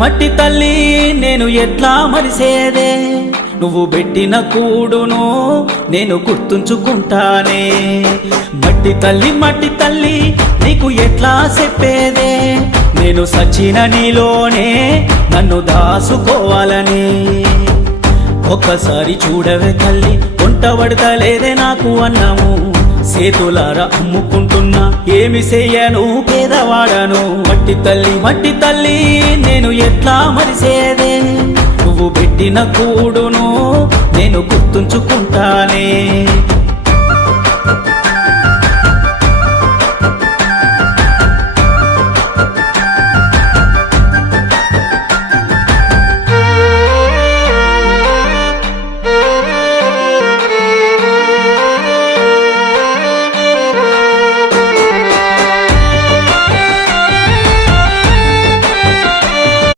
మట్టి తల్లి నేను ఎట్లా మరిసేదే, నువ్వు పెట్టిన కూడును నేను గుర్తుంచుకుంటానే. మట్టి తల్లి నీకు ఎట్లా చెప్పేదే, నేను సచిన నీలోనే నన్ను దాసుకోవాలని. ఒక్కసారి చూడవే తల్లి, వంట పడతలేదే నాకు అన్నము, సేతులారా అమ్ముకుంటున్నా ఏమి చెయ్యను పేదవాడను. మట్టి తల్లి నేను ఎట్లా మరిసేదే, నువ్వు పెట్టిన కూడును నేను గుర్తుంచుకుంటానే.